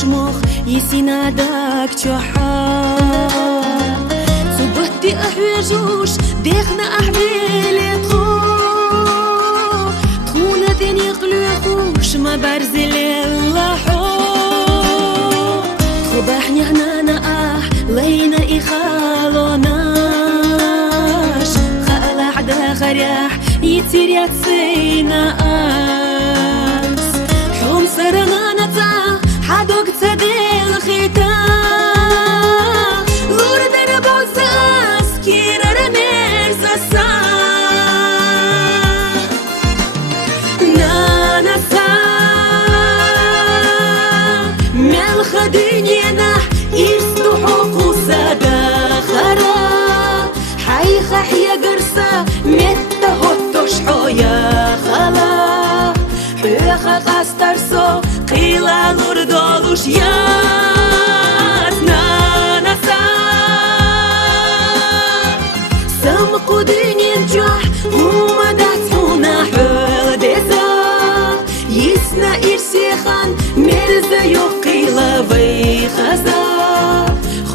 شمخ يسينادك جحا صبحتي أحوجوش ديخنا أحبيلي تخون ديني قلوخوش ما برزلي اللحو تخبحني هنا لينا إخالوناش خالع دا خريح يتير يتسينا حوم سرنا نتا حدوك تديل خيتا لور دربو زاس كيرا رمير زاسا نانسا مال خديني نح يرسدو حقو سادا خرا حي خحيا قرسا متا هوتوش حويا خلا حيخا قاسترسو قيلا لور دولوش يات نانسا سمقو ديني نجح هما داتونا حول ديزا يسنا إرسيخان مرزا يقيلا بيخزا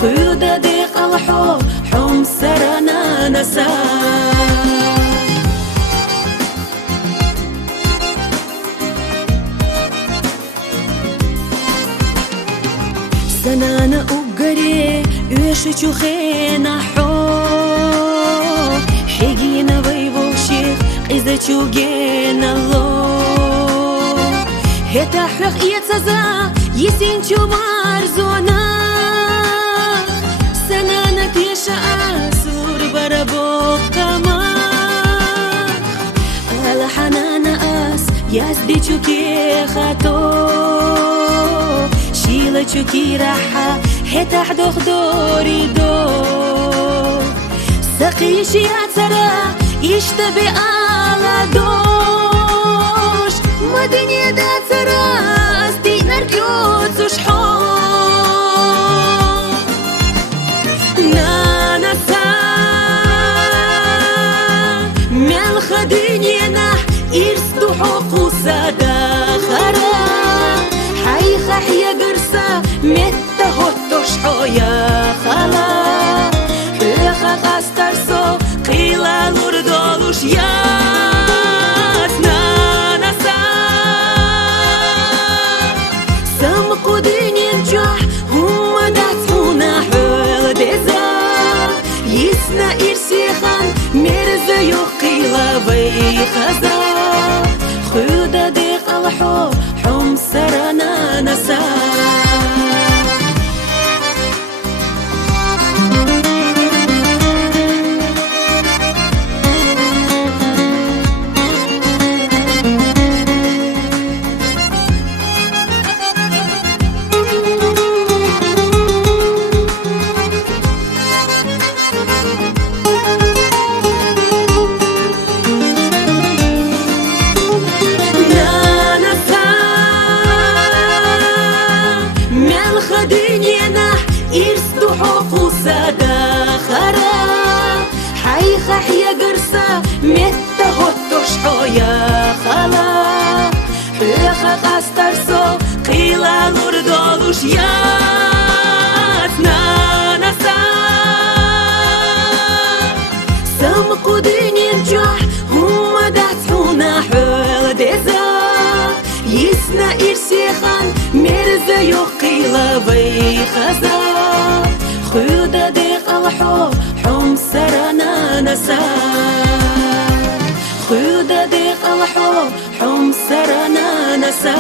خيودا ديق الحو حوم سرانا نسا سنانا أقري ويشو خينا حو حيجينا بيبوشيخ إذا تشوجينا الله هتا حرق يتزا يسين شو مارزونا سنانا كيشا أسور بربوك كمان على حنانا أس يسدي تشوكي خاتو شيلة تشوكي راحة هتا حدوخ دوري دور سقيش يا ترى يشتبه على دوش مدنيا دا ترى أستي نركيوت وشحون نانسا مال خديني نح يرسدو حقو سادا خرا حي خحيا قرسا متا هوتوش حويا خلا حيخا قاسترسو قيلا لور دولوش يات نانسا سمقو ديني نجح هما داتونا حول ديزا يسنا إرسيخان مرزا يقيلا بيخزا خيودا ديق الحو حوم سرانا نسا يرسدو حقو سادا خرا حي خحيا قرسا متا هوتوش حويا خلا حيخا قاسترسو قيلا لور دولوش يات نانسا سمقو ديني نجح هما داتونا حول ديزا يسنا إرسيخان مرزا يقيلا بيخزا خيودا ديق الحو حوم سرانا نسا خيودا ديق الحو حوم سرانا نسا